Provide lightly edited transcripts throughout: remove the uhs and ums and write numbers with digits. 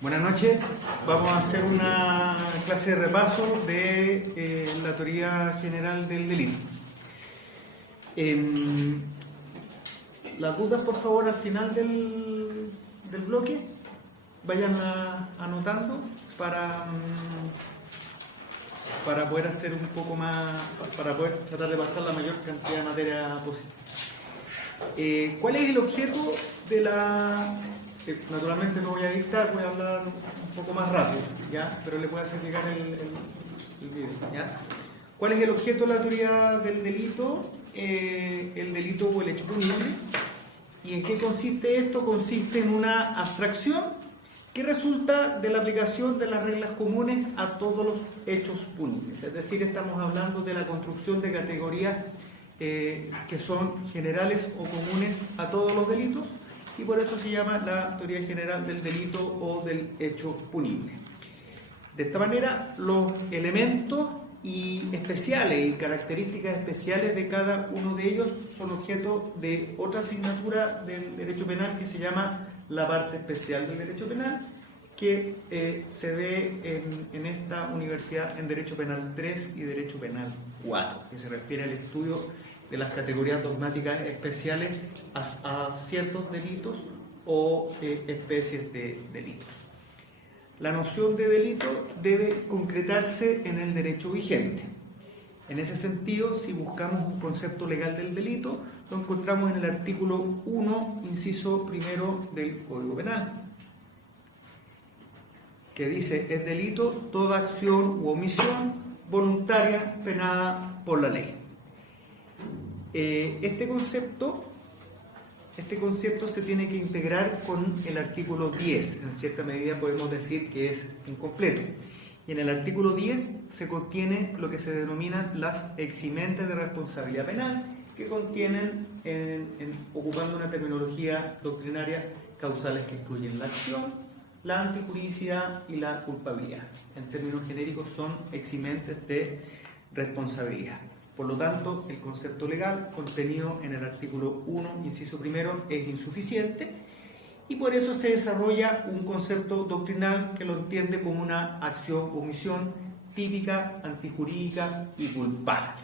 Buenas noches, vamos a hacer una clase de repaso de la teoría general del delito. Las dudas, por favor, al final del bloque, vayan anotando para poder hacer un poco más, para poder tratar de pasar la mayor cantidad de materia posible. ¿Cuál es el objeto de la...? Naturalmente no voy a dictar, voy a hablar un poco más rápido, ¿ya? Pero le voy a hacer llegar el video, ¿ya? ¿Cuál es el objeto de la teoría del delito? El delito o el hecho punible. ¿Y en qué consiste esto? Consiste en una abstracción que resulta de la aplicación de las reglas comunes a todos los hechos punibles. Es decir, estamos hablando de la construcción de categorías que son generales o comunes a todos los delitos, y por eso se llama la teoría general del delito o del hecho punible. De esta manera, los elementos especiales y características especiales de cada uno de ellos son objeto de otra asignatura del derecho penal que se llama la parte especial del derecho penal, que se ve en esta universidad en Derecho Penal 3 y Derecho Penal 4, que se refiere al estudio de las categorías dogmáticas especiales a ciertos delitos o especies de delitos. La noción de delito debe concretarse en el derecho vigente. En ese sentido, si buscamos un concepto legal del delito, lo encontramos en el artículo 1, inciso primero del Código Penal, que dice: es delito toda acción u omisión voluntaria penada por la ley. Este concepto se tiene que integrar con el artículo 10. En cierta medida podemos decir que es incompleto. Y en el artículo 10 se contiene lo que se denominan las eximentes de responsabilidad penal, que contienen, ocupando una terminología doctrinaria, causales que excluyen la acción, la antijuridicidad y la culpabilidad. En términos genéricos son eximentes de responsabilidad. Por lo tanto, el concepto legal contenido en el artículo 1, inciso primero, es insuficiente, y por eso se desarrolla un concepto doctrinal que lo entiende como una acción o omisión típica, antijurídica y culpable.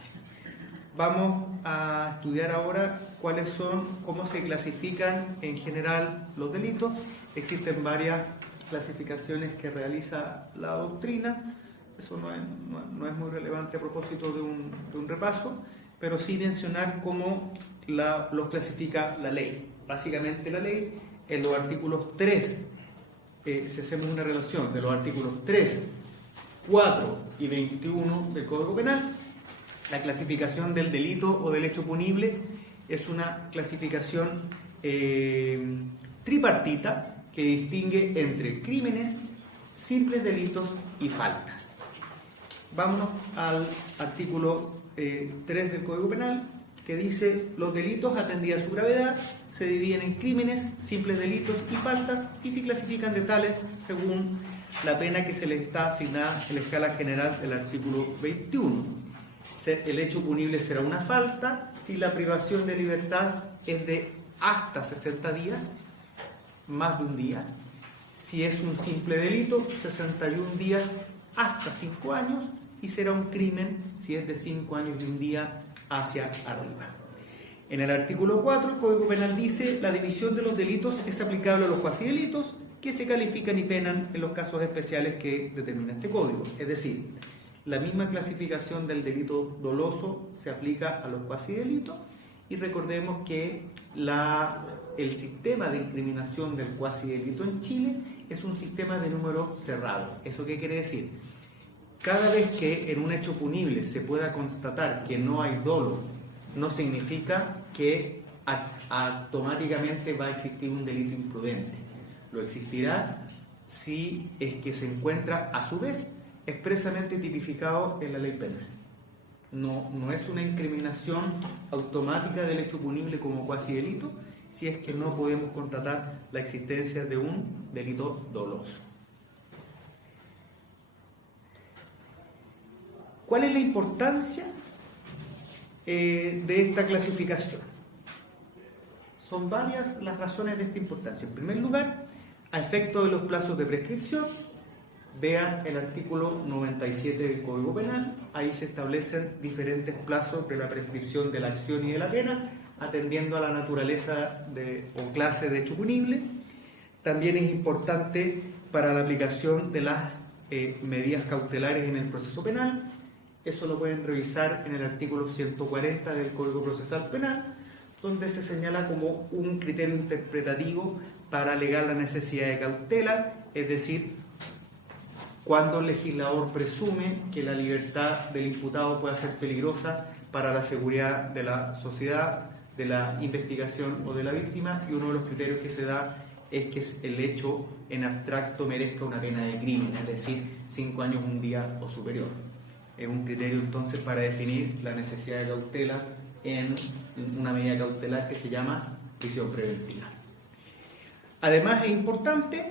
Vamos a estudiar ahora cómo se clasifican en general los delitos. Existen varias clasificaciones que realiza la doctrina. Eso no es muy relevante a propósito de un repaso, pero sí mencionar cómo los clasifica la ley. Básicamente la ley, en los artículos 3, si hacemos una relación de los artículos 3, 4 y 21 del Código Penal, la clasificación del delito o del hecho punible es una clasificación tripartita que distingue entre crímenes, simples delitos y faltas. Vámonos al artículo 3 del Código Penal, que dice: los delitos, atendida su gravedad, se dividen en crímenes, simples delitos y faltas, y se clasifican de tales según la pena que se les está asignada en la escala general del artículo 21. El hecho punible será una falta si la privación de libertad es de hasta 60 días, más de un día. Si es un simple delito, 61 días hasta 5 años, y será un crimen si es de 5 años y un día hacia arriba. En el artículo 4, el Código Penal dice: la división de los delitos es aplicable a los cuasidelitos que se califican y penan en los casos especiales que determina este código. Es decir, la misma clasificación del delito doloso se aplica a los cuasidelitos, y recordemos que el sistema de incriminación del cuasidelito en Chile es un sistema de número cerrado. ¿Eso qué quiere decir? Cada vez que en un hecho punible se pueda constatar que no hay dolo, no significa que automáticamente va a existir un delito imprudente. Lo existirá si es que se encuentra a su vez expresamente tipificado en la ley penal. No es una incriminación automática del hecho punible como cuasidelito si es que no podemos constatar la existencia de un delito doloso. ¿Cuál es la importancia de esta clasificación? Son varias las razones de esta importancia. En primer lugar, A efecto de los plazos de prescripción, vean el artículo 97 del Código Penal. Ahí se establecen diferentes plazos de la prescripción de la acción y de la pena, atendiendo a la naturaleza o clase de hecho punible. También es importante para la aplicación de las medidas cautelares en el proceso penal. Eso lo pueden revisar en el artículo 140 del Código Procesal Penal, donde se señala como un criterio interpretativo para alegar la necesidad de cautela, es decir, cuando el legislador presume que la libertad del imputado pueda ser peligrosa para la seguridad de la sociedad, de la investigación o de la víctima, y uno de los criterios que se da es que el hecho en abstracto merezca una pena de crimen, es decir, 5 años, un día o superior. Es un criterio entonces para definir la necesidad de cautela en una medida cautelar que se llama prisión preventiva. Además es importante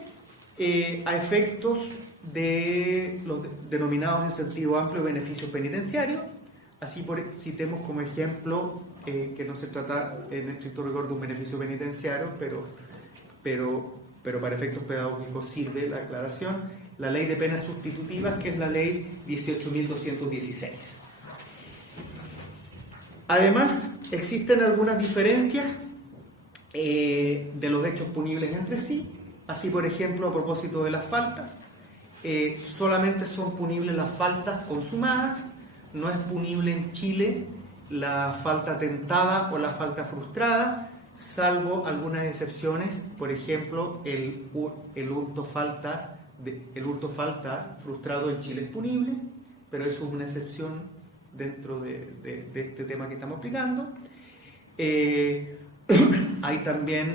a efectos de los denominados en sentido amplio beneficios penitenciarios. Así citemos como ejemplo que no se trata en estricto rigor de un beneficio penitenciario, pero para efectos pedagógicos sirve la aclaración, la ley de penas sustitutivas, que es la ley 18.216. Además, existen algunas diferencias de los hechos punibles entre sí. Así, por ejemplo, a propósito de las faltas, solamente son punibles las faltas consumadas. No es punible en Chile la falta tentada o la falta frustrada, salvo algunas excepciones. Por ejemplo, el hurto falta frustrado en Chile es punible, pero eso es una excepción dentro de este tema que estamos explicando. Hay también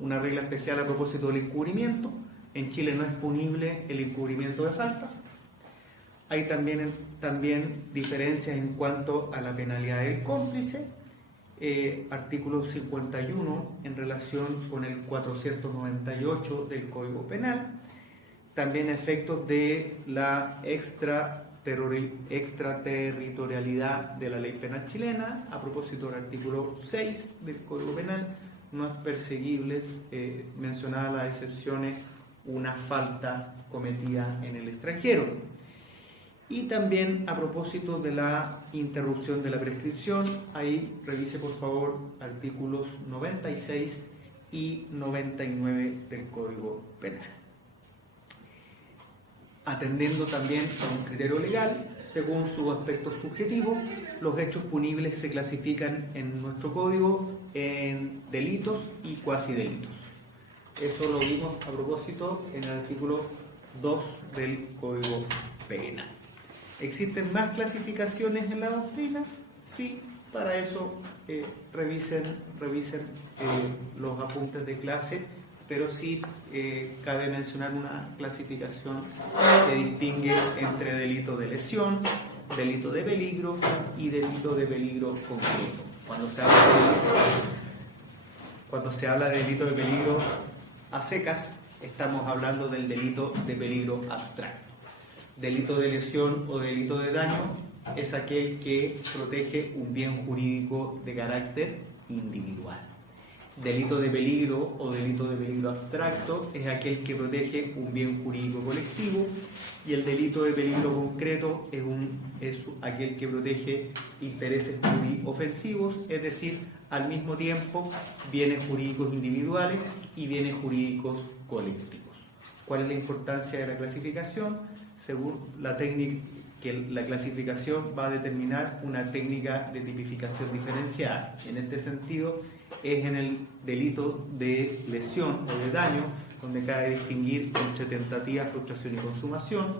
una regla especial a propósito del encubrimiento. En Chile no es punible el encubrimiento de faltas. Hay también diferencias en cuanto a la penalidad del cómplice. Artículo 51 en relación con el 498 del Código Penal. También efectos de la extraterritorialidad de la ley penal chilena. A propósito del artículo 6 del Código Penal, no es perseguible, mencionadas las excepciones, una falta cometida en el extranjero. Y también a propósito de la interrupción de la prescripción, ahí revise por favor artículos 96 y 99 del Código Penal. Atendiendo también a un criterio legal, según su aspecto subjetivo, los hechos punibles se clasifican en nuestro código en delitos y cuasi delitos. Eso lo vimos a propósito en el artículo 2 del Código Penal. ¿Existen más clasificaciones en la doctrina? Sí, para eso revisen los apuntes de clase, pero sí cabe mencionar una clasificación que distingue entre delito de lesión, delito de peligro y delito de peligro concreto. Cuando se habla de delito de peligro a secas, estamos hablando del delito de peligro abstracto. Delito de lesión o delito de daño es aquel que protege un bien jurídico de carácter individual. Delito de peligro o delito de peligro abstracto es aquel que protege un bien jurídico colectivo, y el delito de peligro concreto es aquel que protege intereses ofensivos, es decir, al mismo tiempo bienes jurídicos individuales y bienes jurídicos colectivos. ¿Cuál es la importancia de la clasificación? Según la técnica, que la clasificación va a determinar una técnica de tipificación diferenciada. En este sentido, es en el delito de lesión o de daño donde cabe distinguir entre tentativa, frustración y consumación.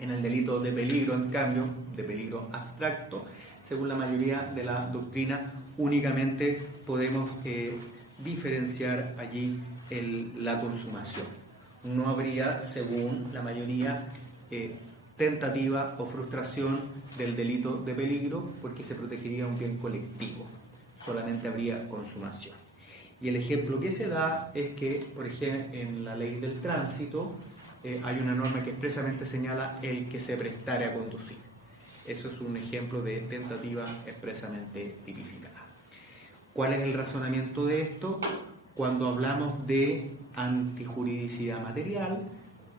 En el delito de peligro, en cambio, de peligro abstracto, según la mayoría de la doctrina, únicamente podemos diferenciar allí la consumación. No habría, según la mayoría, tentativa o frustración del delito de peligro, porque se protegería un bien colectivo, solamente habría consumación. Y el ejemplo que se da es que, por ejemplo, en la ley del tránsito hay una norma que expresamente señala el que se prestare a conducir. Eso es un ejemplo de tentativa expresamente tipificada. ¿Cuál es el razonamiento de esto? Cuando hablamos de antijuridicidad material,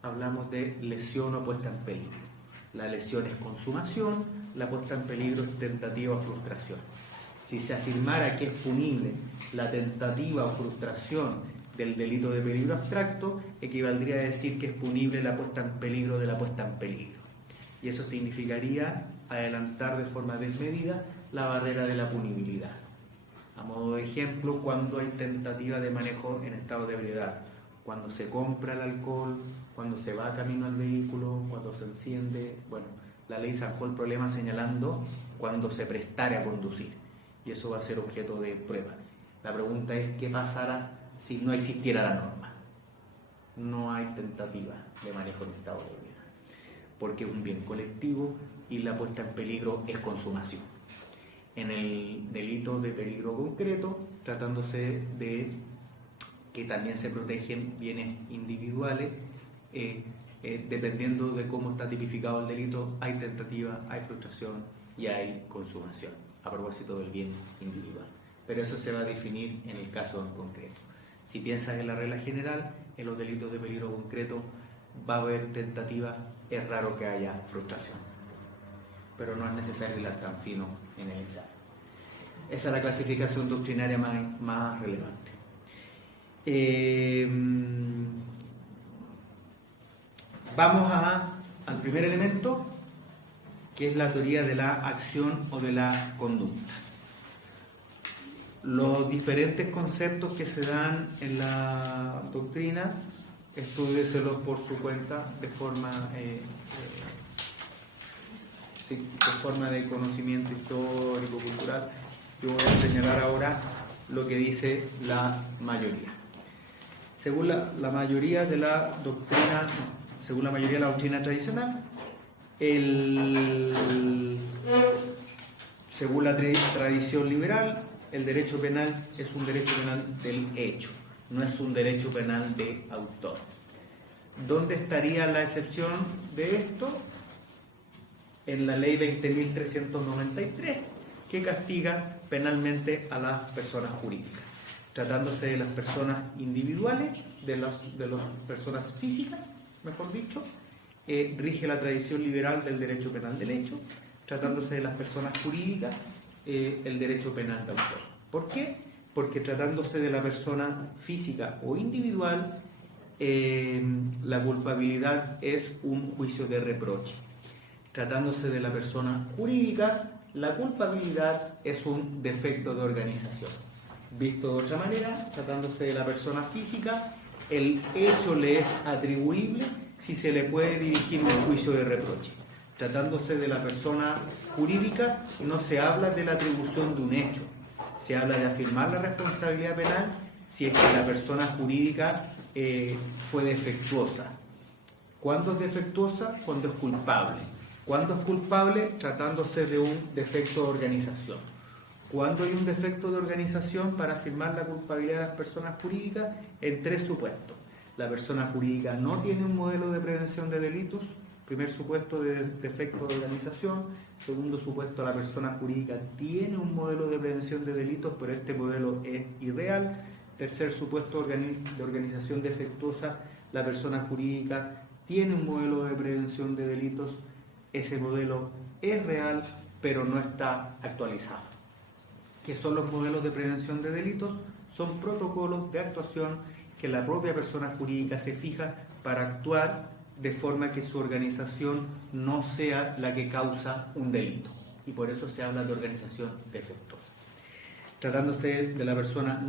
hablamos de lesión o puesta en peligro. La lesión es consumación, la puesta en peligro es tentativa o frustración. Si se afirmara que es punible la tentativa o frustración del delito de peligro abstracto, equivaldría a decir que es punible la puesta en peligro de la puesta en peligro. Y eso significaría adelantar de forma desmedida la barrera de la punibilidad. A modo de ejemplo, cuando hay tentativa de manejo en estado de ebriedad, cuando se compra el alcohol, cuando se va camino al vehículo, cuando se enciende. Bueno, la ley sacó el problema señalando cuando se prestare a conducir, y eso va a ser objeto de prueba. La pregunta es: ¿qué pasará si no existiera la norma? No hay tentativa de manejo en estado de ebriedad, porque es un bien colectivo y la puesta en peligro es consumación. En el delito de peligro concreto, tratándose de que también se protegen bienes individuales, dependiendo de cómo está tipificado el delito, hay tentativa, hay frustración y hay consumación, a propósito del bien individual. Pero eso se va a definir en el caso en concreto. Si piensas en la regla general, en los delitos de peligro concreto va a haber tentativa, es raro que haya frustración, pero no es necesario hilar tan fino en el examen. Esa es la clasificación doctrinaria más relevante. Vamos al primer elemento, que es la teoría de la acción o de la conducta. Los diferentes conceptos que se dan en la doctrina, estúdieselos por su cuenta de forma de conocimiento histórico, cultural. Yo voy a señalar ahora lo que dice la mayoría. Según la mayoría de la doctrina, según la mayoría de la doctrina tradicional, según la tradición liberal, el derecho penal es un derecho penal del hecho, no es un derecho penal de autor. ¿Dónde estaría la excepción de esto? En la ley 20.393, que castiga penalmente a las personas jurídicas. Tratándose de las personas individuales, de las personas físicas, mejor dicho, rige la tradición liberal del derecho penal del hecho. Tratándose de las personas jurídicas, el derecho penal de autor. ¿Por qué? Porque tratándose de la persona física o individual, la culpabilidad es un juicio de reproche. Tratándose de la persona jurídica, la culpabilidad es un defecto de organización. Visto de otra manera, tratándose de la persona física, el hecho le es atribuible si se le puede dirigir un juicio de reproche. Tratándose de la persona jurídica, no se habla de la atribución de un hecho, se habla de afirmar la responsabilidad penal si es que la persona jurídica fue defectuosa. ¿Cuándo es defectuosa? Cuando es culpable. ¿Cuándo es culpable? Tratándose de un defecto de organización. ¿Cuándo hay un defecto de organización para afirmar la culpabilidad de las personas jurídicas? En tres supuestos. La persona jurídica no tiene un modelo de prevención de delitos. Primer supuesto, de defecto de organización. Segundo supuesto, la persona jurídica tiene un modelo de prevención de delitos, pero este modelo es irreal. Tercer supuesto, de organización defectuosa. La persona jurídica tiene un modelo de prevención de delitos. Ese modelo es real, pero no está actualizado. ¿Qué son los modelos de prevención de delitos? Son protocolos de actuación que la propia persona jurídica se fija para actuar de forma que su organización no sea la que causa un delito. Y por eso se habla de organización defectuosa. Tratándose de la persona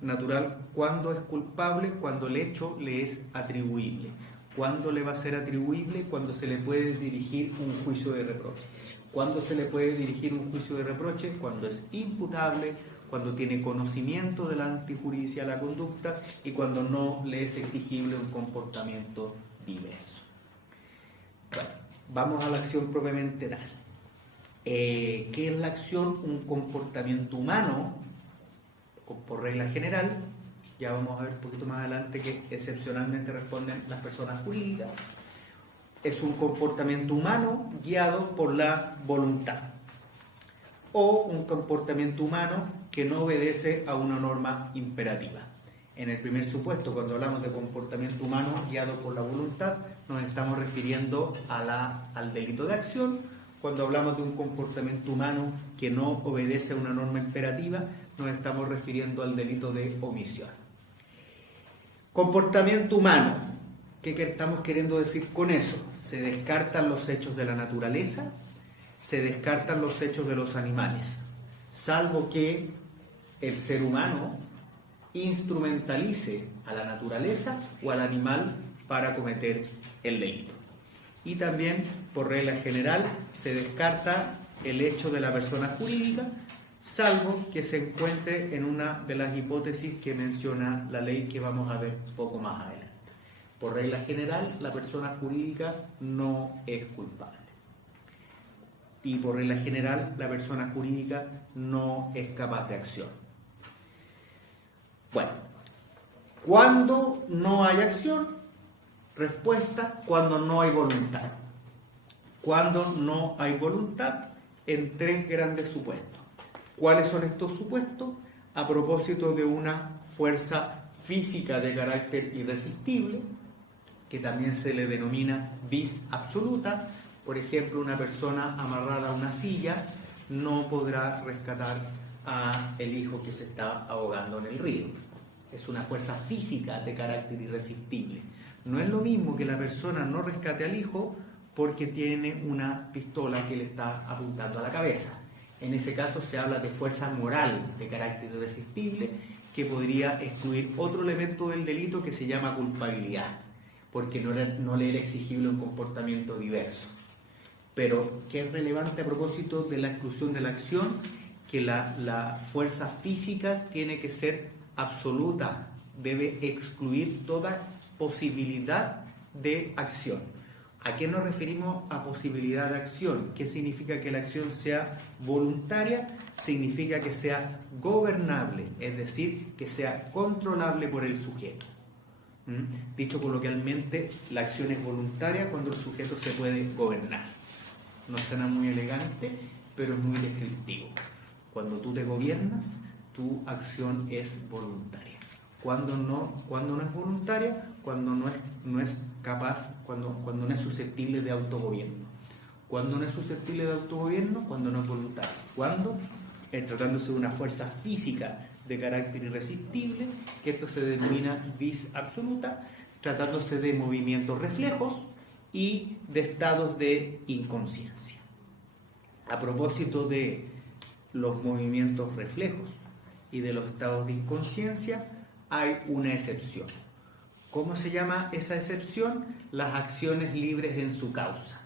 natural, ¿cuándo es culpable? Cuando el hecho le es atribuible. ¿Cuándo le va a ser atribuible? Cuando se le puede dirigir un juicio de reproche. ¿Cuándo se le puede dirigir un juicio de reproche? Cuando es imputable, cuando tiene conocimiento de la antijudicial la conducta y cuando no le es exigible un comportamiento diverso. Bueno, vamos a la acción propiamente tal. ¿Qué es la acción? Un comportamiento humano, por regla general. Ya vamos a ver un poquito más adelante que excepcionalmente responden las personas jurídicas. Es un comportamiento humano guiado por la voluntad, o un comportamiento humano que no obedece a una norma imperativa. En el primer supuesto, cuando hablamos de comportamiento humano guiado por la voluntad, nos estamos refiriendo al delito de acción. Cuando hablamos de un comportamiento humano que no obedece a una norma imperativa, nos estamos refiriendo al delito de omisión. Comportamiento humano. ¿Qué estamos queriendo decir con eso? Se descartan los hechos de la naturaleza, se descartan los hechos de los animales, salvo que el ser humano instrumentalice a la naturaleza o al animal para cometer el delito. Y también, por regla general, se descarta el hecho de la persona jurídica, salvo que se encuentre en una de las hipótesis que menciona la ley, que vamos a ver un poco más adelante. Por regla general, la persona jurídica no es culpable. Y por regla general, la persona jurídica no es capaz de acción. Bueno, ¿cuándo no hay acción? Respuesta: cuando no hay voluntad. Cuando no hay voluntad, en tres grandes supuestos. ¿Cuáles son estos supuestos? A propósito de una fuerza física de carácter irresistible, que también se le denomina vis absoluta. Por ejemplo, una persona amarrada a una silla no podrá rescatar a el hijo que se está ahogando en el río. Es una fuerza física de carácter irresistible. No es lo mismo que la persona no rescate al hijo porque tiene una pistola que le está apuntando a la cabeza. En ese caso se habla de fuerza moral de carácter irresistible, que podría excluir otro elemento del delito que se llama culpabilidad, porque no le era exigible un comportamiento diverso. Pero que es relevante a propósito de la exclusión de la acción, que la fuerza física tiene que ser absoluta, debe excluir toda posibilidad de acción. ¿A qué nos referimos a posibilidad de acción? ¿Qué significa que la acción sea voluntaria? Significa que sea gobernable, es decir, que sea controlable por el sujeto. Dicho coloquialmente, la acción es voluntaria cuando el sujeto se puede gobernar. No suena muy elegante, pero es muy descriptivo. Cuando tú te gobiernas, tu acción es voluntaria. Cuando no es voluntaria, cuando no es capaz, cuando no es susceptible de autogobierno. Cuando no es susceptible de autogobierno, cuando no es voluntaria. Cuando, tratándose de una fuerza física de carácter irresistible, que esto se denomina vis absoluta, tratándose de movimientos reflejos y de estados de inconsciencia. A propósito de los movimientos reflejos y de los estados de inconsciencia, hay una excepción. ¿Cómo se llama esa excepción? Las acciones libres en su causa.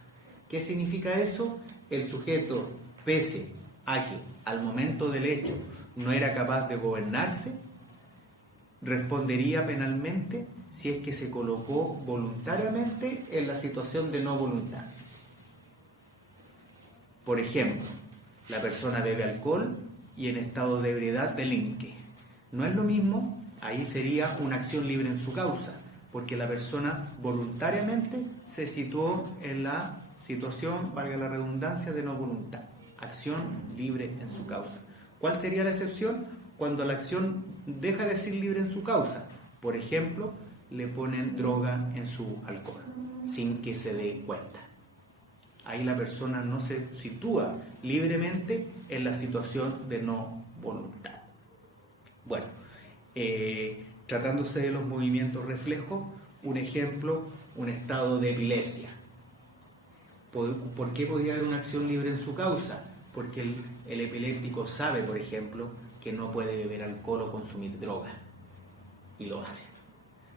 ¿Qué significa eso? El sujeto, pese a que al momento del hecho no era capaz de gobernarse, respondería penalmente si es que se colocó voluntariamente en la situación de no voluntad. Por ejemplo, la persona bebe alcohol y en estado de ebriedad delinque. No es lo mismo, ahí sería una acción libre en su causa, porque la persona voluntariamente se situó en la situación, valga la redundancia, de no voluntad. Acción libre en su causa. ¿Cuál sería la excepción? Cuando la acción deja de ser libre en su causa. Por ejemplo, le ponen droga en su alcohol, sin que se dé cuenta. Ahí la persona no se sitúa libremente en la situación de no voluntad. Bueno, tratándose de los movimientos reflejos, un ejemplo, un estado de epilepsia. ¿Por qué podría haber una acción libre en su causa? Porque el epiléptico sabe, por ejemplo, que no puede beber alcohol o consumir droga, y lo hace,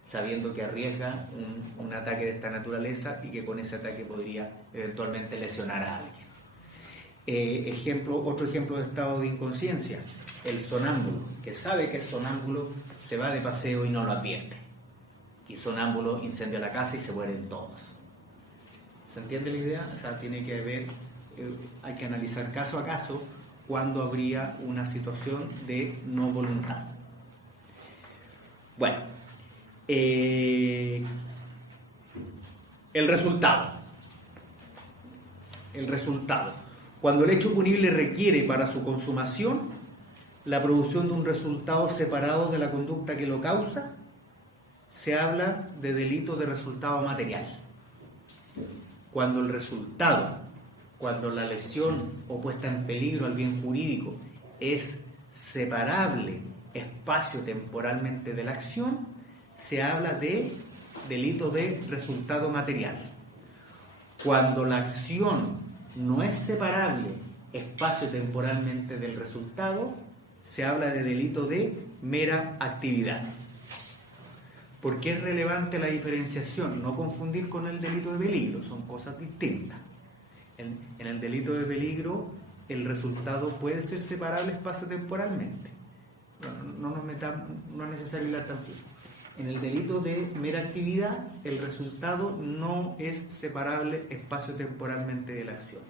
sabiendo que arriesga un ataque de esta naturaleza y que con ese ataque podría eventualmente lesionar a alguien. Otro ejemplo de estado de inconsciencia, el sonámbulo, que sabe que es sonámbulo, se va de paseo y no lo advierte. Y sonámbulo incendia la casa y se mueren todos. ¿Se entiende la idea? O sea, tiene que haber, hay que analizar caso a caso cuándo habría una situación de no voluntad. Bueno, el resultado. Cuando el hecho punible requiere para su consumación la producción de un resultado separado de la conducta que lo causa, se habla de delito de resultado material. Cuando el resultado, cuando la lesión o puesta en peligro al bien jurídico es separable espacio-temporalmente de la acción, se habla de delito de resultado material. Cuando la acción no es separable espacio-temporalmente del resultado, se habla de delito de mera actividad. ¿Por qué es relevante la diferenciación? No confundir con el delito de peligro, son cosas distintas. En el delito de peligro, el resultado puede ser separable espacio-temporalmente. No es necesario hilar tan fijo. En el delito de mera actividad, el resultado no es separable espacio-temporalmente de la acción.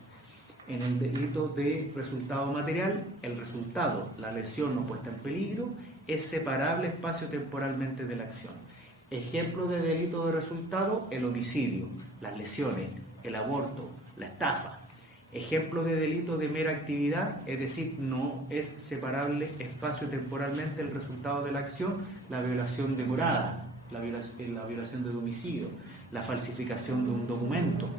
En el delito de resultado material, el resultado, la lesión o puesta en peligro, es separable espacio-temporalmente de la acción. Ejemplo de delito de resultado, el homicidio, las lesiones, el aborto, la estafa. Ejemplo de delito de mera actividad, es decir, no es separable espacio-temporalmente el resultado de la acción, la violación de morada, la violación de domicilio, la falsificación de un documento.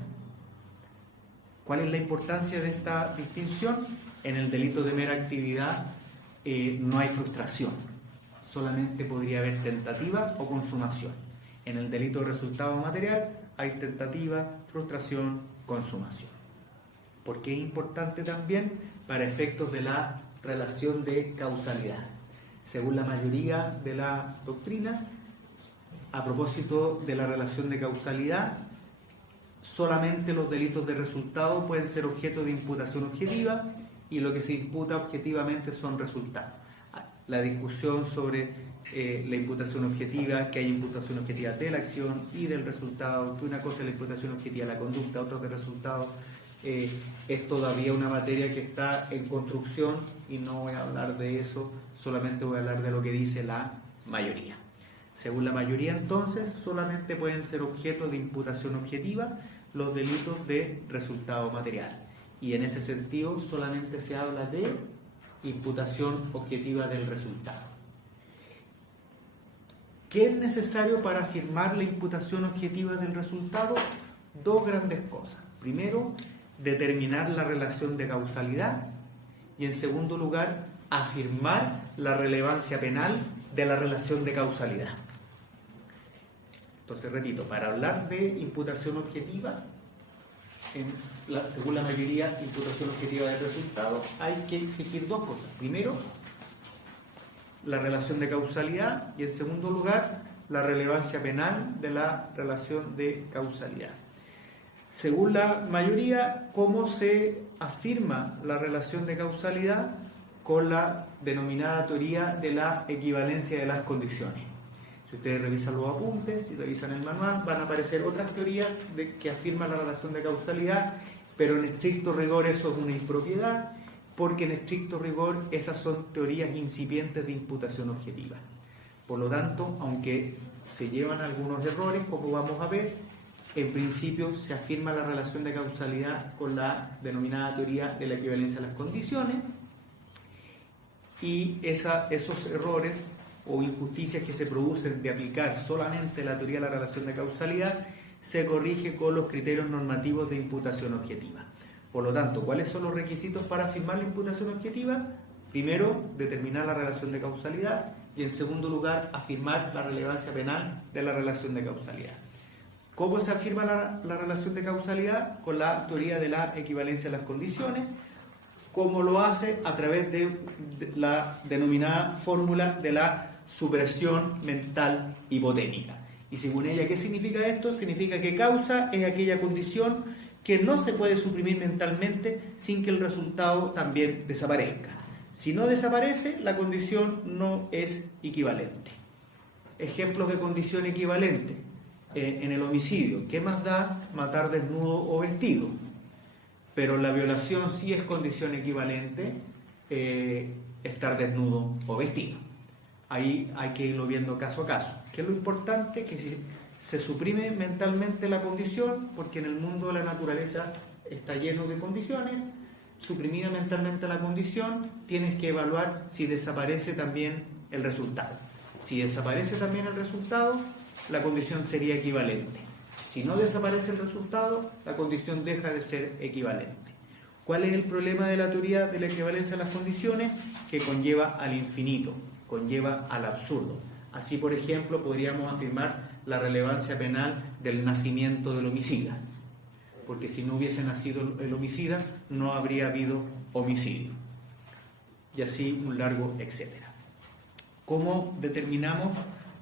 ¿Cuál es la importancia de esta distinción? En el delito de mera actividad no hay frustración, solamente podría haber tentativa o consumación. En el delito de resultado material hay tentativa, frustración, consumación. ¿Por qué es importante también? Para efectos de la relación de causalidad. Según la mayoría de la doctrina, a propósito de la relación de causalidad, solamente los delitos de resultado pueden ser objeto de imputación objetiva y lo que se imputa objetivamente son resultados. La discusión sobre la imputación objetiva, que hay imputación objetiva de la acción y del resultado, que una cosa es la imputación objetiva de la conducta, otra del resultado, es todavía una materia que está en construcción y no voy a hablar de eso, solamente voy a hablar de lo que dice la mayoría. Según la mayoría, entonces, solamente pueden ser objeto de imputación objetiva los delitos de resultado material. Y en ese sentido, solamente se habla de imputación objetiva del resultado. ¿Qué es necesario para afirmar la imputación objetiva del resultado? Dos grandes cosas. Primero, determinar la relación de causalidad y, en segundo lugar, afirmar la relevancia penal de la relación de causalidad. Entonces, repito, para hablar de imputación objetiva, según la mayoría, imputación objetiva del resultado, hay que exigir dos cosas. Primero, la relación de causalidad y, en segundo lugar, la relevancia penal de la relación de causalidad. Según la mayoría, ¿cómo se afirma la relación de causalidad? Con la denominada teoría de la equivalencia de las condiciones. Si ustedes revisan los apuntes y revisan el manual, van a aparecer otras teorías que afirman la relación de causalidad, pero en estricto rigor eso es una impropiedad, porque en estricto rigor esas son teorías incipientes de imputación objetiva. Por lo tanto, aunque se llevan algunos errores, como vamos a ver, en principio se afirma la relación de causalidad con la denominada teoría de la equivalencia de las condiciones, y esos errores o injusticias que se producen de aplicar solamente la teoría de la relación de causalidad se corrige con los criterios normativos de imputación objetiva. Por lo tanto, ¿cuáles son los requisitos para afirmar la imputación objetiva? Primero, determinar la relación de causalidad y, en segundo lugar, afirmar la relevancia penal de la relación de causalidad. ¿Cómo se afirma la relación de causalidad? Con la teoría de la equivalencia de las condiciones. ¿Cómo lo hace? A través de la denominada fórmula de la supresión mental hipotética. Y según ella, ¿qué significa esto? Significa que causa es aquella condición que no se puede suprimir mentalmente sin que el resultado también desaparezca. Si no desaparece, la condición no es equivalente. Ejemplos de condición equivalente. En el homicidio, ¿qué más da matar desnudo o vestido? Pero la violación sí es condición equivalente estar desnudo o vestido. Ahí hay que irlo viendo caso a caso. ¿Qué es lo importante? Que si se suprime mentalmente la condición, porque en el mundo de la naturaleza está lleno de condiciones, suprimida mentalmente la condición, tienes que evaluar si desaparece también el resultado. Si desaparece también el resultado, la condición sería equivalente. Si no desaparece el resultado, la condición deja de ser equivalente. ¿Cuál es el problema de la teoría de la equivalencia de las condiciones? Que conlleva al infinito, conlleva al absurdo. Así, por ejemplo, podríamos afirmar la relevancia penal del nacimiento del homicida, porque si no hubiese nacido el homicida, no habría habido homicidio. Y así un largo etcétera. ¿Cómo determinamos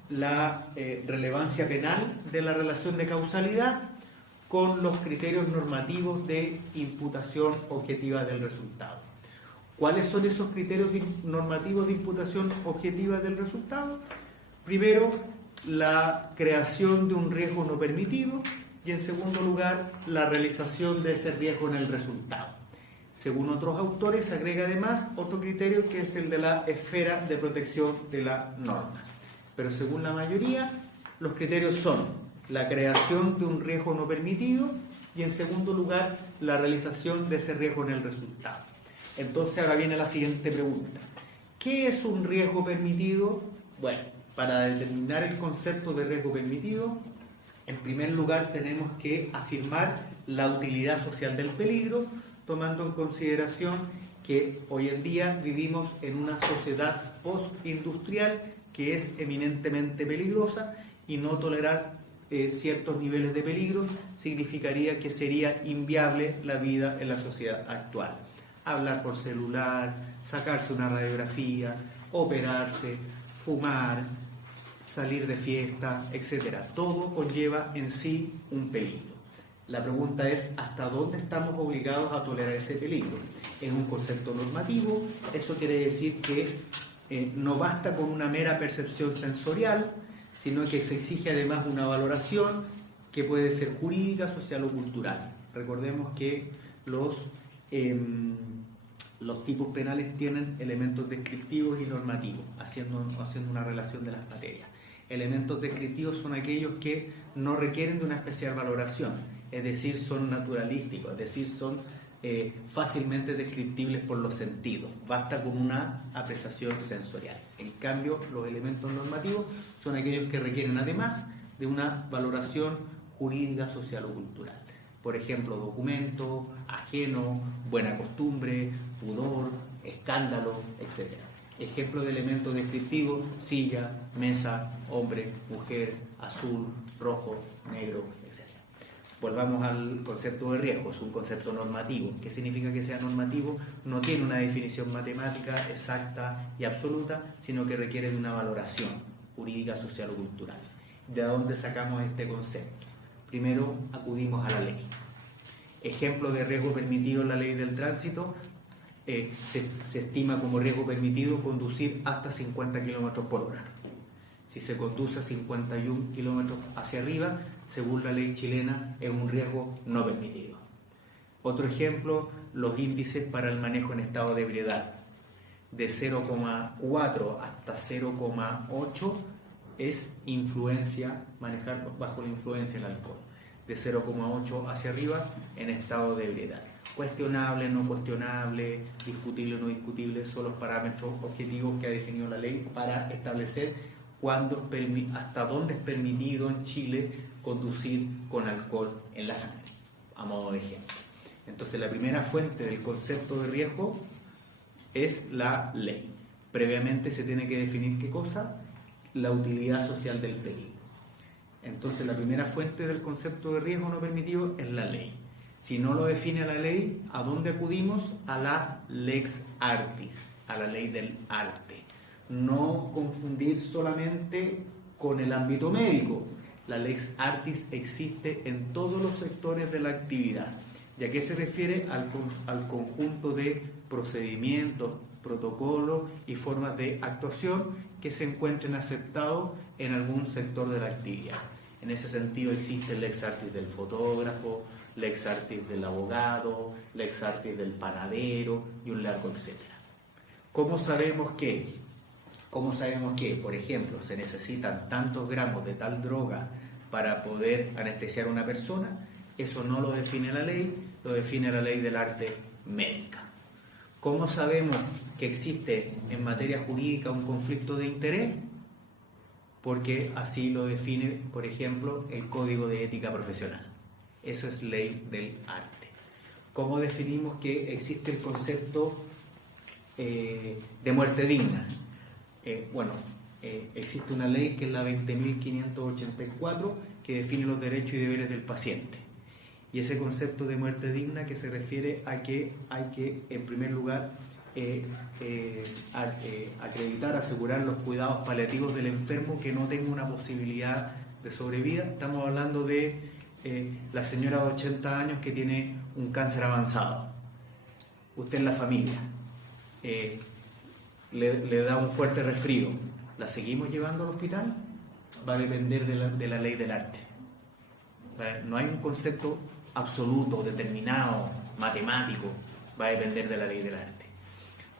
la relevancia penal de la relación de causalidad? Con los criterios normativos de imputación objetiva del resultado. ¿Cuáles son esos criterios normativos de imputación objetiva del resultado? Primero, la creación de un riesgo no permitido y, en segundo lugar, la realización de ese riesgo en el resultado. Según otros autores, se agrega además otro criterio que es el de la esfera de protección de la norma. Pero según la mayoría, los criterios son la creación de un riesgo no permitido y, en segundo lugar, la realización de ese riesgo en el resultado. Entonces ahora viene la siguiente pregunta. ¿Qué es un riesgo permitido? Bueno, para determinar el concepto de riesgo permitido, en primer lugar tenemos que afirmar la utilidad social del peligro, tomando en consideración que hoy en día vivimos en una sociedad postindustrial que es eminentemente peligrosa, y no tolerar ciertos niveles de peligro significaría que sería inviable la vida en la sociedad actual. Hablar por celular, sacarse una radiografía, operarse, fumar, salir de fiesta, etc. Todo conlleva en sí un peligro. La pregunta es, ¿hasta dónde estamos obligados a tolerar ese peligro? En un concepto normativo, eso quiere decir que no basta con una mera percepción sensorial, sino que se exige además una valoración que puede ser jurídica, social o cultural. Recordemos que los tipos penales tienen elementos descriptivos y normativos, haciendo una relación de las materias. Elementos descriptivos son aquellos que no requieren de una especial valoración, es decir, son naturalísticos, es decir, son fácilmente descriptibles por los sentidos, basta con una apreciación sensorial. En cambio, los elementos normativos son aquellos que requieren además de una valoración jurídica, social o cultural. Por ejemplo, documento, ajeno, buena costumbre, pudor, escándalo, etc. Ejemplo de elementos descriptivos: silla, mesa, hombre, mujer, azul, rojo, negro, etc. Volvamos al concepto de riesgo. Es un concepto normativo. ¿Qué significa que sea normativo? No tiene una definición matemática exacta y absoluta, sino que requiere de una valoración jurídica, social o cultural. ¿De dónde sacamos este concepto? Primero acudimos a la ley. Ejemplo de riesgo permitido en la ley del tránsito: se estima como riesgo permitido conducir hasta 50 km por hora. Si se conduce a 51 km hacia arriba, según la ley chilena, es un riesgo no permitido. Otro ejemplo, los índices para el manejo en estado de ebriedad. De 0,4 hasta 0,8 es influencia, manejar bajo la influencia del alcohol. De 0,8 hacia arriba, en estado de ebriedad. Cuestionable, no cuestionable, discutible, no discutible, son los parámetros objetivos que ha definido la ley para establecer hasta dónde es permitido en Chile conducir con alcohol en la sangre, a modo de ejemplo. Entonces, la primera fuente del concepto de riesgo es la ley. Previamente se tiene que definir ¿qué cosa? La utilidad social del peligro. Entonces, la primera fuente del concepto de riesgo no permitido es la ley. Si no lo define la ley, ¿a dónde acudimos? A la lex artis, a la ley del arte. No confundir solamente con el ámbito médico. La lex artis existe en todos los sectores de la actividad. ¿Y a qué se refiere? Al conjunto de procedimientos, protocolos y formas de actuación que se encuentren aceptados en algún sector de la actividad. En ese sentido existe el lex artis del fotógrafo, lex artis del abogado, lex artis del panadero y un largo etcétera. ¿Cómo sabemos que, por ejemplo, se necesitan tantos gramos de tal droga para poder anestesiar a una persona? Eso no lo define la ley, lo define la ley del arte médica. ¿Cómo sabemos que existe en materia jurídica un conflicto de interés? Porque así lo define, por ejemplo, el Código de Ética Profesional. Eso es ley del arte. ¿Cómo definimos que existe el concepto de muerte digna? Existe una ley que es la 20.584 que define los derechos y deberes del paciente. Y ese concepto de muerte digna que se refiere a que hay que, en primer lugar, acreditar, asegurar los cuidados paliativos del enfermo que no tenga una posibilidad de sobrevida. Estamos hablando de la señora de 80 años que tiene un cáncer avanzado. Usted en la familia le da un fuerte resfrío. ¿La seguimos llevando al hospital? Va a depender de la ley del arte. No hay un concepto absoluto, determinado, matemático. Va a depender de la ley del arte.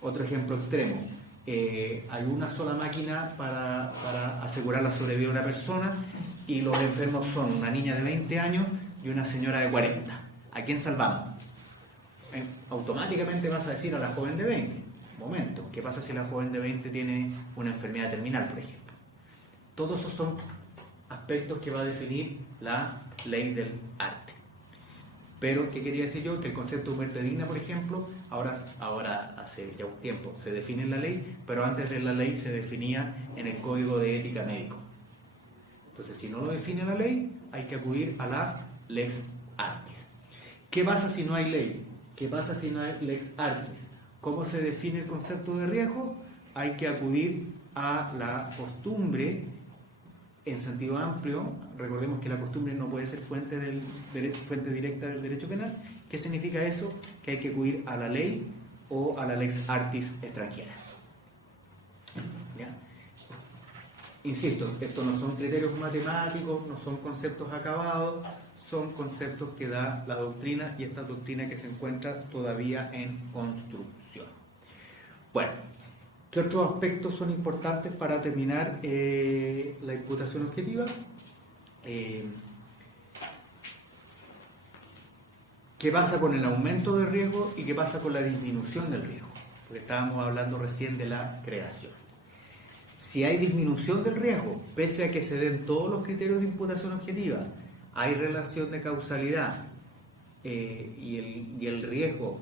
Otro ejemplo extremo. Hay una sola máquina para asegurar la sobrevida de una persona y los enfermos son una niña de 20 años y una señora de 40. ¿A quién salvamos? Automáticamente vas a decir a la joven de 20. Momento, ¿qué pasa si la joven de 20 tiene una enfermedad terminal, por ejemplo? Todos esos son aspectos que va a definir la ley del arte. Pero, ¿qué quería decir yo? Que el concepto de muerte digna, por ejemplo, ahora hace ya un tiempo se define en la ley, pero antes de la ley se definía en el Código de Ética Médico. Entonces, si no lo define la ley, hay que acudir a la lex artis. ¿Qué pasa si no hay ley? ¿Qué pasa si no hay lex artis? ¿Cómo se define el concepto de riesgo? Hay que acudir a la costumbre en sentido amplio. Recordemos que la costumbre no puede ser fuente directa del derecho penal. ¿Qué significa eso? Que hay que acudir a la ley o a la lex artis extranjera. ¿Ya? Insisto, estos no son criterios matemáticos, no son conceptos acabados, son conceptos que da la doctrina, y esta doctrina que se encuentra todavía en construcción. Bueno, ¿qué otros aspectos son importantes para terminar la imputación objetiva? ¿Qué pasa con el aumento de riesgo y qué pasa con la disminución del riesgo? Porque estábamos hablando recién de la creación. Si hay disminución del riesgo, pese a que se den todos los criterios de imputación objetiva, hay relación de causalidad y el riesgo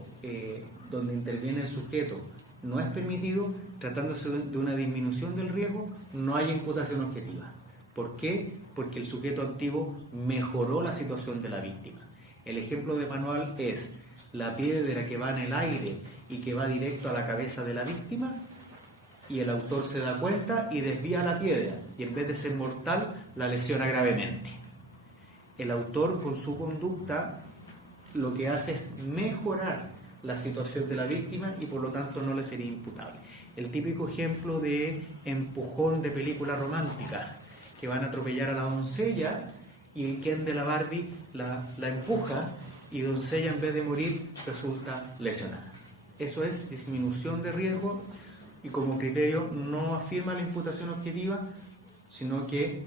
donde interviene el sujeto no es permitido, tratándose de una disminución del riesgo, no hay imputación objetiva. ¿Por qué? Porque el sujeto activo mejoró la situación de la víctima. El ejemplo de manual es la piedra que va en el aire y que va directo a la cabeza de la víctima, y el autor se da cuenta y desvía la piedra, y en vez de ser mortal, la lesiona gravemente. El autor, con su conducta, lo que hace es mejorar la situación de la víctima y por lo tanto no le sería imputable. El típico ejemplo de empujón de película romántica, que van a atropellar a la doncella y el Ken de la Barbie la empuja y doncella, en vez de morir, resulta lesionada. Eso es disminución de riesgo, y como criterio no afirma la imputación objetiva, sino que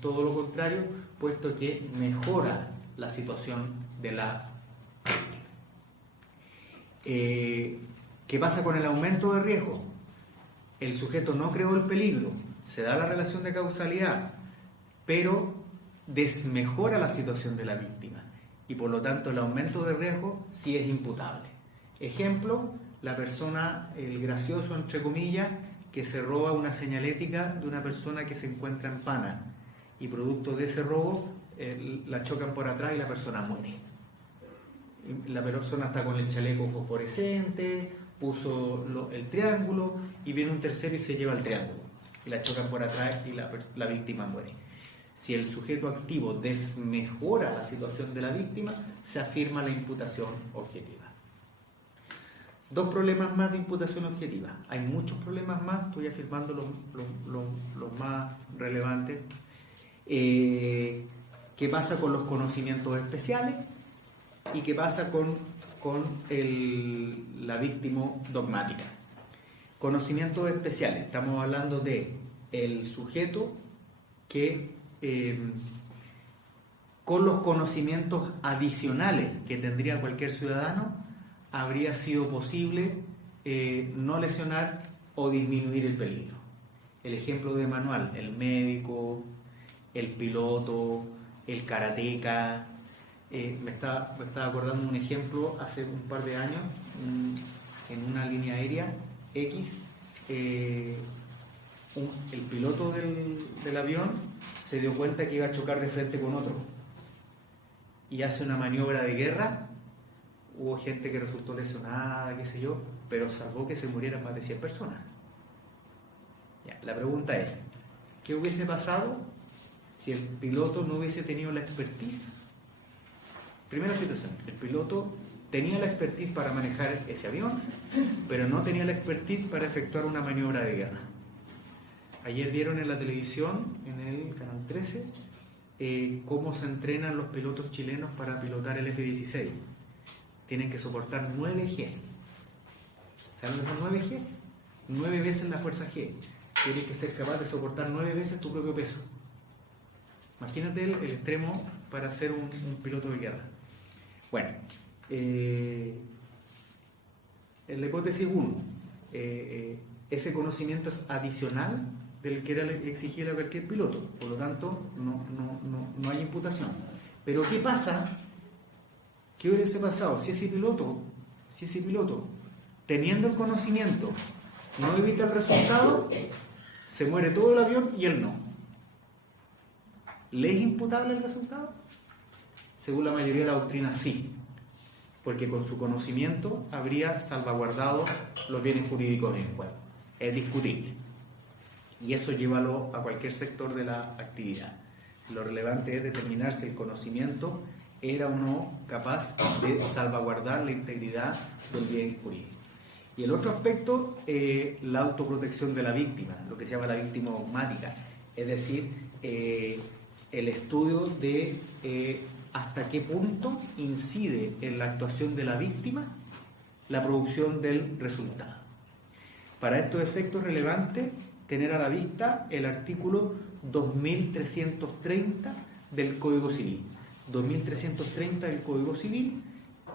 todo lo contrario, puesto que mejora la situación de la víctima. ¿Qué pasa con el aumento de riesgo? El sujeto no creó el peligro, se da la relación de causalidad, pero desmejora la situación de la víctima, y por lo tanto el aumento de riesgo sí es imputable. Ejemplo, la persona, el gracioso entre comillas, que se roba una señalética de una persona que se encuentra en pana, y producto de ese robo la chocan por atrás y la persona muere. La persona está con el chaleco fosforescente, puso el triángulo, y viene un tercero y se lleva el triángulo, y la chocan por atrás y la víctima muere. Si el sujeto activo desmejora la situación de la víctima, se afirma la imputación objetiva. Dos problemas más de imputación objetiva. Hay muchos problemas más, estoy afirmando los más relevantes. ¿Qué pasa con los conocimientos especiales? ¿Y qué pasa con la víctima dogmática? Conocimientos especiales. Estamos hablando de el sujeto que con los conocimientos adicionales que tendría cualquier ciudadano habría sido posible no lesionar o disminuir el peligro. El ejemplo de manual, el médico, el piloto, el karateca. Me estaba acordando un ejemplo hace un par de años en una línea aérea X. El piloto del avión se dio cuenta que iba a chocar de frente con otro y hace una maniobra de guerra. Hubo gente que resultó lesionada, qué sé yo, pero salvó que se murieran más de 100 personas. Ya, la pregunta es, ¿qué hubiese pasado si el piloto no hubiese tenido la expertise? Primera situación, el piloto tenía la expertise para manejar ese avión, pero no tenía la expertise para efectuar una maniobra de guerra. Ayer dieron en la televisión, en el canal 13, cómo se entrenan los pilotos chilenos para pilotar el F-16. Tienen que soportar 9 Gs. ¿Saben lo que son 9 Gs? 9 veces la fuerza G. Tienes que ser capaz de soportar 9 veces tu propio peso. Imagínate el extremo para ser un piloto de guerra. Bueno, en la hipótesis 1, ese conocimiento es adicional del que era exigible a cualquier piloto, por lo tanto no hay imputación. Pero ¿qué pasa? ¿Qué hubiese pasado si ese piloto, teniendo el conocimiento, no evita el resultado? Se muere todo el avión y él no. ¿Le es imputable el resultado? Según la mayoría de la doctrina, sí, porque con su conocimiento habría salvaguardado los bienes jurídicos en juego. Es discutible. Y eso llévalo a cualquier sector de la actividad. Lo relevante es determinar si el conocimiento era o no capaz de salvaguardar la integridad del bien jurídico. Y el otro aspecto, la autoprotección de la víctima, lo que se llama la víctima dogmática, es decir, el estudio de hasta qué punto incide en la actuación de la víctima la producción del resultado. Para estos efectos relevantes, tener a la vista el artículo 2330 del Código Civil. 2330 del Código Civil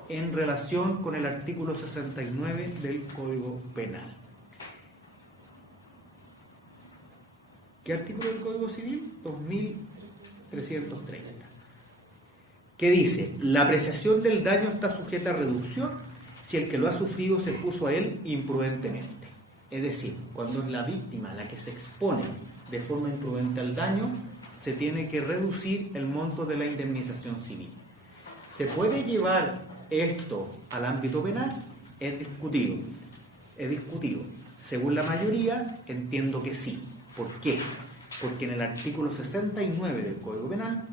en relación con el artículo 69 del Código Penal. ¿Qué artículo del Código Civil? 2330. ¿Qué dice? La apreciación del daño está sujeta a reducción si el que lo ha sufrido se expuso a él imprudentemente. Es decir, cuando es la víctima la que se expone de forma imprudente al daño, se tiene que reducir el monto de la indemnización civil. ¿Se puede llevar esto al ámbito penal? Es discutido. Según la mayoría, entiendo que sí. ¿Por qué? Porque en el artículo 69 del Código Penal,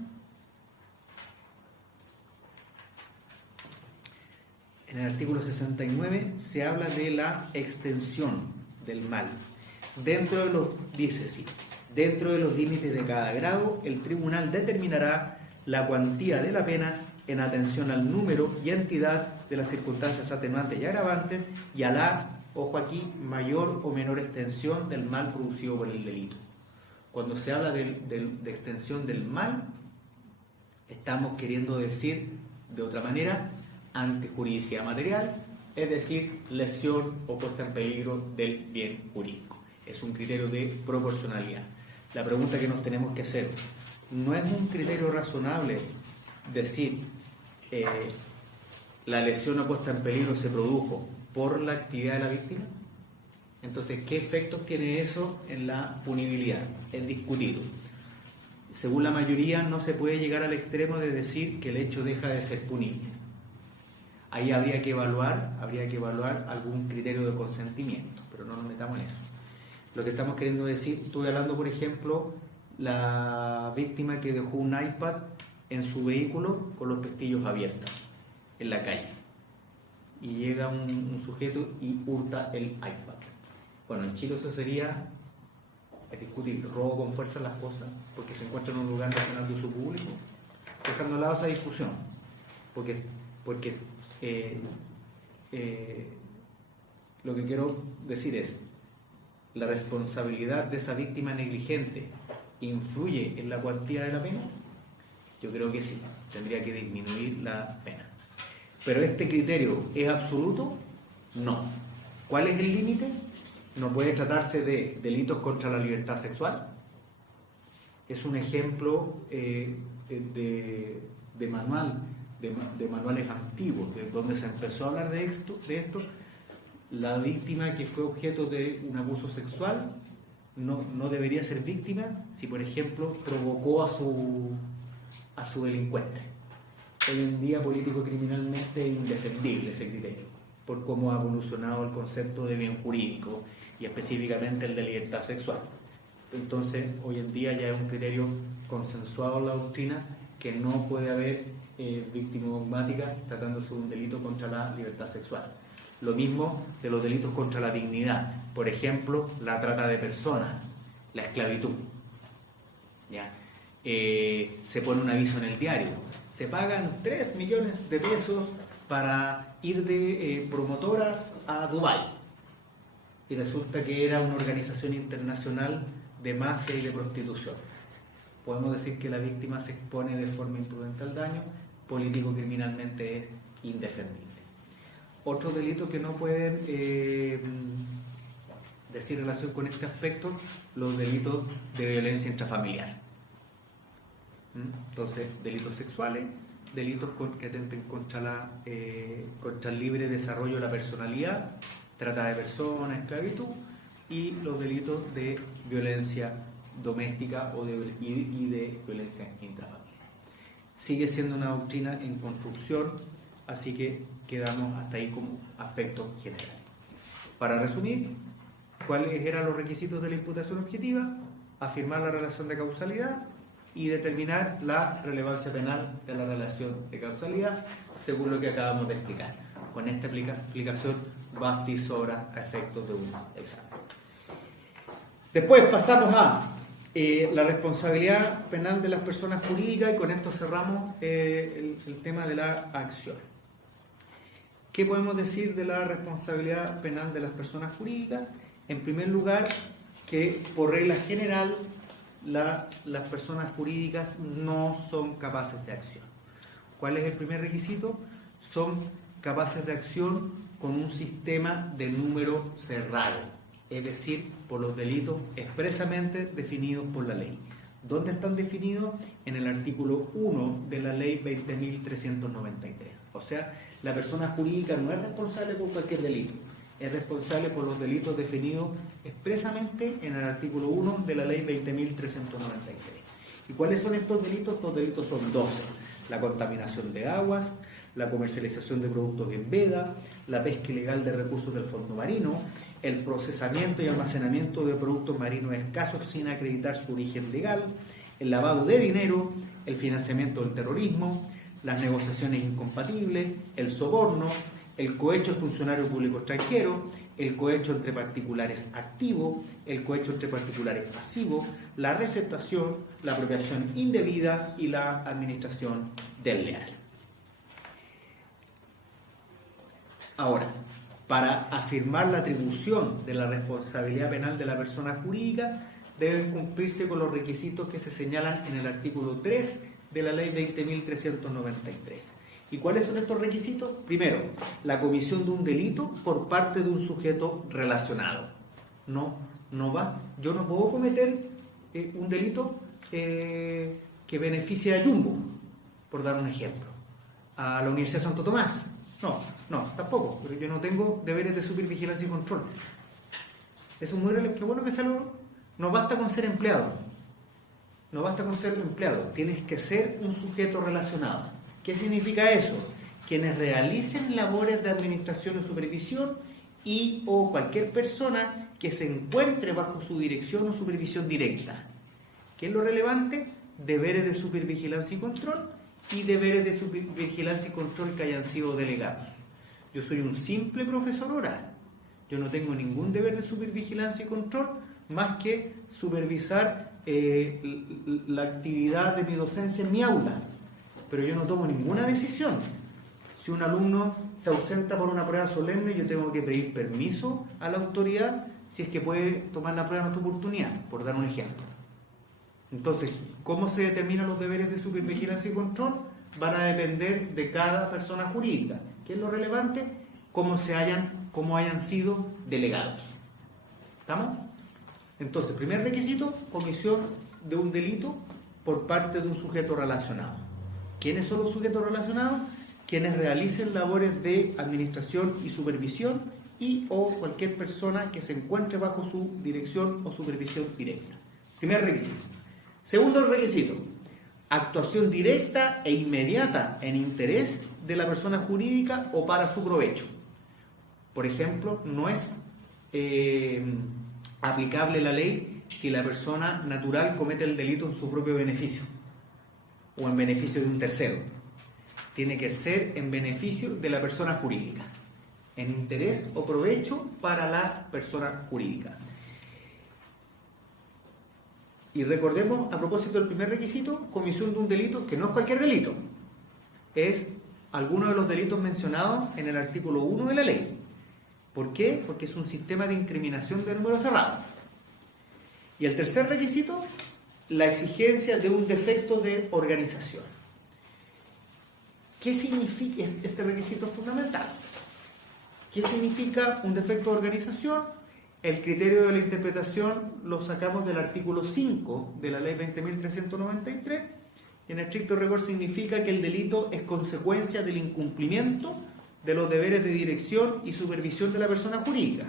se habla de la extensión del mal. Dentro de los límites de cada grado, el tribunal determinará la cuantía de la pena en atención al número y entidad de las circunstancias atenuantes y agravantes y a la, ojo aquí, mayor o menor extensión del mal producido por el delito. Cuando se habla de extensión del mal, estamos queriendo decir, de otra manera, antijuridicidad material, es decir, lesión o puesta en peligro del bien jurídico. Es un criterio de proporcionalidad. La pregunta que nos tenemos que hacer, ¿no es un criterio razonable decir la lesión o puesta en peligro se produjo por la actividad de la víctima? Entonces, ¿qué efectos tiene eso en la punibilidad? Es discutido. Según la mayoría, no se puede llegar al extremo de decir que el hecho deja de ser punible. Ahí habría que evaluar algún criterio de consentimiento, pero no nos metamos en eso. Lo que estamos queriendo decir, estuve hablando, por ejemplo, la víctima que dejó un iPad en su vehículo con los pestillos abiertos en la calle. Y llega un sujeto y hurta el iPad. Bueno, en Chile eso sería, es discutir, robo con fuerza las cosas, porque se encuentra en un lugar nacional de uso público, dejando al lado esa discusión. Porque lo que quiero decir es, ¿la responsabilidad de esa víctima negligente influye en la cuantía de la pena? Yo creo que sí, tendría que disminuir la pena. Pero este criterio ¿es absoluto? No. ¿Cuál es el límite? No puede tratarse de delitos contra la libertad sexual. Es un ejemplo de manuales antiguos, de donde se empezó a hablar de esto. La víctima que fue objeto de un abuso sexual no debería ser víctima si, por ejemplo, provocó a su delincuente. Hoy en día, político-criminalmente, es indefendible ese criterio, por cómo ha evolucionado el concepto de bien jurídico y específicamente el de libertad sexual. Entonces, hoy en día ya es un criterio consensuado en la doctrina que no puede haber víctima dogmática tratándose de un delito contra la libertad sexual. Lo mismo de los delitos contra la dignidad, por ejemplo, la trata de personas, la esclavitud. ¿Ya? Se pone un aviso en el diario, se pagan 3 millones de pesos para ir de promotora a Dubái. Y resulta que era una organización internacional de mafia y de prostitución. Podemos decir que la víctima se expone de forma imprudente al daño, político-criminalmente es indefendible. Otros delitos que no pueden decir relación con este aspecto, los delitos de violencia intrafamiliar. Entonces, delitos sexuales, delitos que atenten contra el libre desarrollo de la personalidad, trata de personas, esclavitud, y los delitos de violencia doméstica y de violencia intrafamiliar. Sigue siendo una doctrina en construcción, así que quedamos hasta ahí como aspecto general. Para resumir, ¿cuáles eran los requisitos de la imputación objetiva? Afirmar la relación de causalidad y determinar la relevancia penal de la relación de causalidad, según lo que acabamos de explicar. Con esta explicación basta y sobra a efectos de un examen. Después pasamos a la responsabilidad penal de las personas jurídicas, y con esto cerramos el tema de la acción. ¿Qué podemos decir de la responsabilidad penal de las personas jurídicas? En primer lugar, que por regla general las personas jurídicas no son capaces de acción. ¿Cuál es el primer requisito? Son capaces de acción con un sistema de número cerrado, es decir, por los delitos expresamente definidos por la ley. ¿Dónde están definidos? En el artículo 1 de la ley 20.393. O sea, la persona jurídica no es responsable por cualquier delito, es responsable por los delitos definidos expresamente en el artículo 1 de la ley 20.393. ¿Y cuáles son estos delitos? Estos delitos son 12. La contaminación de aguas, la comercialización de productos en veda, la pesca ilegal de recursos del fondo marino, el procesamiento y almacenamiento de productos marinos escasos sin acreditar su origen legal, el lavado de dinero, el financiamiento del terrorismo, las negociaciones incompatibles, el soborno, el cohecho al funcionario público extranjero, el cohecho entre particulares activo, el cohecho entre particulares pasivo, la receptación, la apropiación indebida y la administración desleal. Ahora, para afirmar la atribución de la responsabilidad penal de la persona jurídica, deben cumplirse con los requisitos que se señalan en el artículo 3 de la ley 20.393. ¿Y cuáles son estos requisitos? Primero, la comisión de un delito por parte de un sujeto relacionado. Yo no puedo cometer un delito que beneficie a Jumbo, por dar un ejemplo, a la Universidad de Santo Tomás. No, tampoco, pero yo no tengo deberes de supervigilancia y control. Eso es muy relevante. Qué bueno que se lo... No basta con ser empleado. Tienes que ser un sujeto relacionado. ¿Qué significa eso? Quienes realicen labores de administración o supervisión y o cualquier persona que se encuentre bajo su dirección o supervisión directa. ¿Qué es lo relevante? Deberes de supervigilancia y control y deberes de supervigilancia y control que hayan sido delegados. Yo soy un simple profesor oral. Yo no tengo ningún deber de supervigilancia y control más que supervisar la actividad de mi docencia en mi aula. Pero yo no tomo ninguna decisión. Si un alumno se ausenta por una prueba solemne, yo tengo que pedir permiso a la autoridad si es que puede tomar la prueba en otra oportunidad, por dar un ejemplo. Entonces, ¿cómo se determinan los deberes de supervigilancia y control? van a depender de cada persona jurídica. ¿Qué es lo relevante? Cómo hayan sido delegados. ¿Estamos? Entonces, primer requisito, comisión de un delito por parte de un sujeto relacionado. ¿Quiénes son los sujetos relacionados? Quienes realicen labores de administración y supervisión y o cualquier persona que se encuentre bajo su dirección o supervisión directa. Primer requisito. Segundo requisito, actuación directa e inmediata en interés de la persona jurídica o para su provecho. Por ejemplo, no es aplicable la ley si la persona natural comete el delito en su propio beneficio o en beneficio de un tercero. Tiene que ser en beneficio de la persona jurídica, en interés o provecho para la persona jurídica. Y recordemos, a propósito del primer requisito, comisión de un delito que no es cualquier delito, es alguno de los delitos mencionados en el artículo 1 de la ley. ¿Por qué? Porque es un sistema de incriminación de número cerrado. Y el tercer requisito, la exigencia de un defecto de organización. ¿Qué significa este requisito fundamental? ¿Qué significa un defecto de organización? El criterio de la interpretación lo sacamos del artículo 5 de la ley 20.393 y en estricto rigor significa que el delito es consecuencia del incumplimiento de los deberes de dirección y supervisión de la persona jurídica.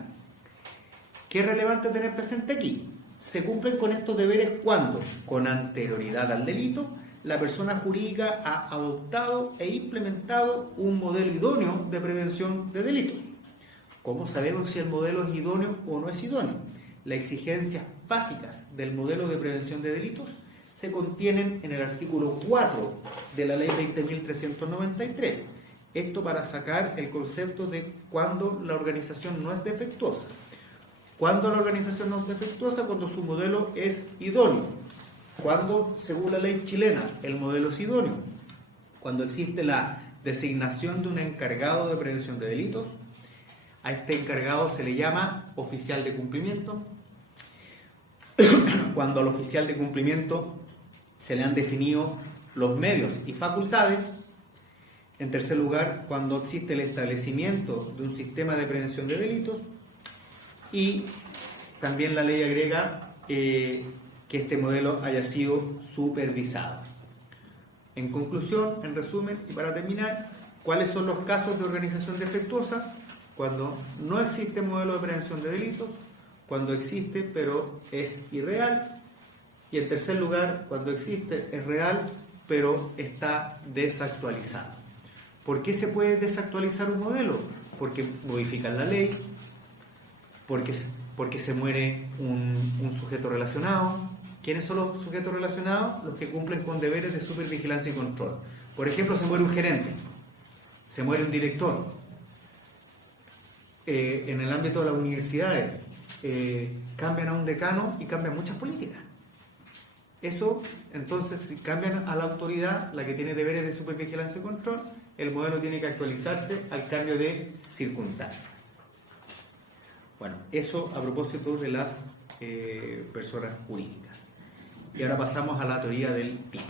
¿Qué es relevante tener presente aquí? Se cumplen con estos deberes cuando, con anterioridad al delito, la persona jurídica ha adoptado e implementado un modelo idóneo de prevención de delitos. ¿Cómo sabemos si el modelo es idóneo o no es idóneo? Las exigencias básicas del modelo de prevención de delitos se contienen en el artículo 4 de la ley 20.393. Esto para sacar el concepto de cuando la organización no es defectuosa. ¿Cuándo la organización no es defectuosa? Cuando su modelo es idóneo. Cuando, según la ley chilena, el modelo es idóneo. Cuando existe la designación de un encargado de prevención de delitos. A este encargado se le llama oficial de cumplimiento. Cuando al oficial de cumplimiento se le han definido los medios y facultades. En tercer lugar, cuando existe el establecimiento de un sistema de prevención de delitos. Y también la ley agrega que este modelo haya sido supervisado. En conclusión, en resumen y para terminar, ¿cuáles son los casos de organización defectuosa? Cuando no existe modelo de prevención de delitos, cuando existe pero es irreal, y en tercer lugar, cuando existe es real pero está desactualizado. ¿Por qué se puede desactualizar un modelo? Porque modifican la ley, porque se muere un sujeto relacionado. ¿Quiénes son los sujetos relacionados? Los que cumplen con deberes de supervigilancia y control. Por ejemplo, se muere un gerente, se muere un director. En el ámbito de las universidades cambian a un decano y cambian muchas políticas. Eso, entonces, si cambian a la autoridad, la que tiene deberes de supervigilancia y control, el modelo tiene que actualizarse al cambio de circunstancias. Bueno, eso a propósito de las personas jurídicas. Y ahora pasamos a la teoría del PIB.